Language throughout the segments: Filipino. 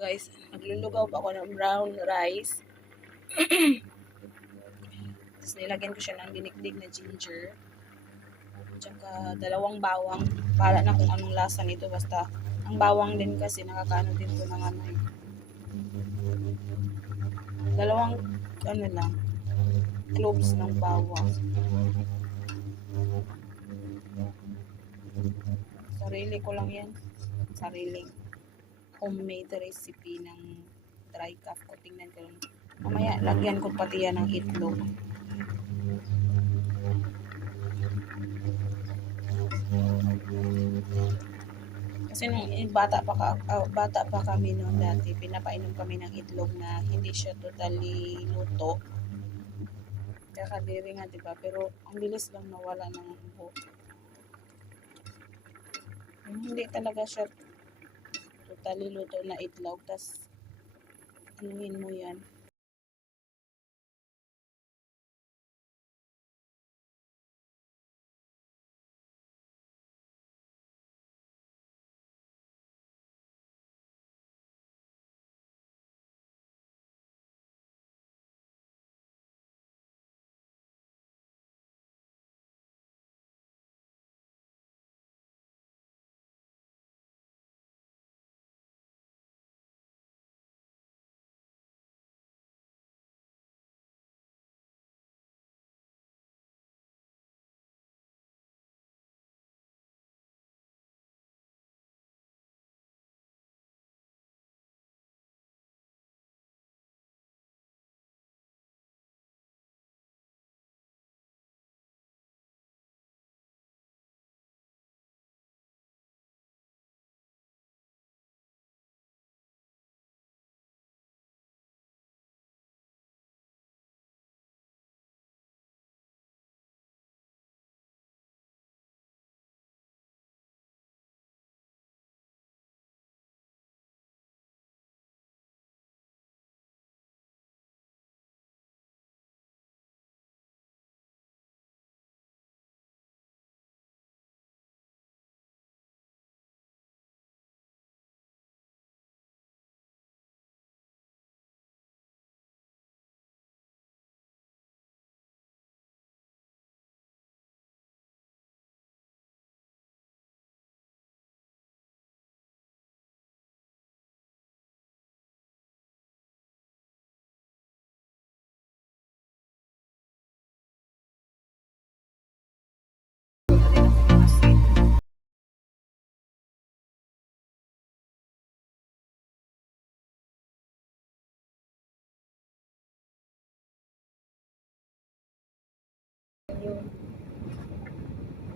guys. Naglulugaw pa ako ng brown rice. Tapos nilagyan ko siya ng dinikdik na ginger. Tsaka dalawang bawang. Para na kung anong lasa nito. Basta ang bawang din kasi nakakaano din ko ng ano. Dalawang ano lang. Cloves ng bawang. Sarili ko lang yan. Sariling homemade recipe ng dry calf ko. Tingnan ko lang. Mamaya, lagyan ko pati yan ng itlog. Kasi nung bata pa kami noon dati, pinapainom kami ng itlog na hindi siya totally luto. Kakadiri nga, diba? Pero ang bilis lang nawala ng buhok. Hindi talaga siya totally luto na itlog. Tas anuhin mo yan.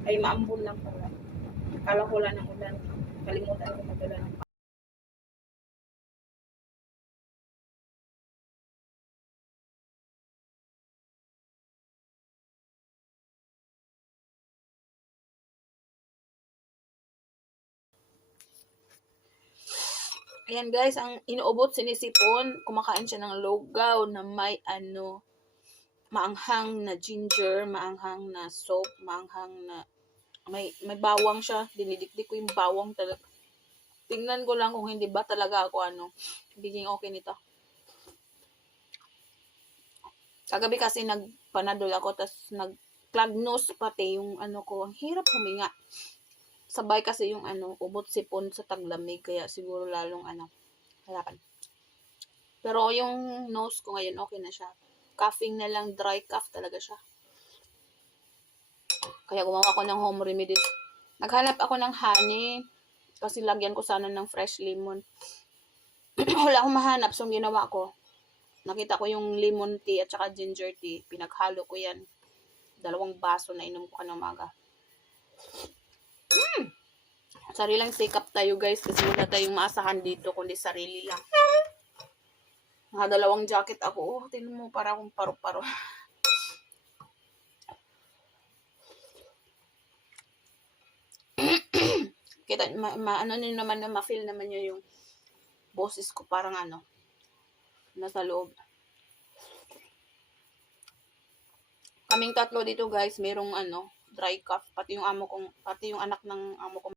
Ay, maambon lang pala. Kala ko lang ng ulan. Kalimutan ko magdala ng Ayan guys, ang inuubot sinisipon, kumakain siya ng lugaw na may maanghang na ginger, maanghang na soap, maanghang na may bawang siya. Dinidikdik ko yung bawang talaga. Tingnan ko lang kung hindi ba talaga ako magiging okay nito. Kagabi kasi nagpanadol ako, tas nag-plug nose pati yung ko. Ang hirap huminga. Sabay kasi yung ubot sipon sa taglamig, kaya siguro lalong harapan. Pero yung nose ko ngayon okay na siya. Coughing na lang, dry cough talaga siya. Kaya gumawa ako ng home remedies. Naghanap ako ng honey kasi lagyan ko sana ng fresh lemon. Wala akong mahanap, so ginawa ko. Nakita ko yung lemon tea at saka ginger tea. Pinaghalo ko yan. 2 baso na inom ko kanang umaga. Sarilang sikap tayo guys kasi wala tayong maasahan dito kundi sarili lang. Mga 2 jacket ako. Oh, tingnan mo para akong paro-paro. Kita, niyo naman na ma-feel naman niyo yung boses ko parang nasa loob. Kaming 3 dito guys, merong dry cough, pati yung anak ng amo ko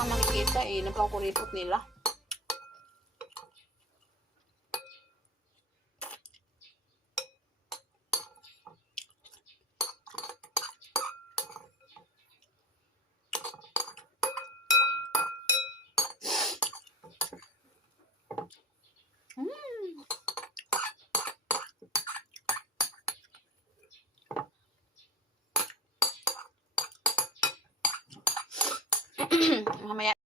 kang makikita eh, napakakuripot nila. Mamaya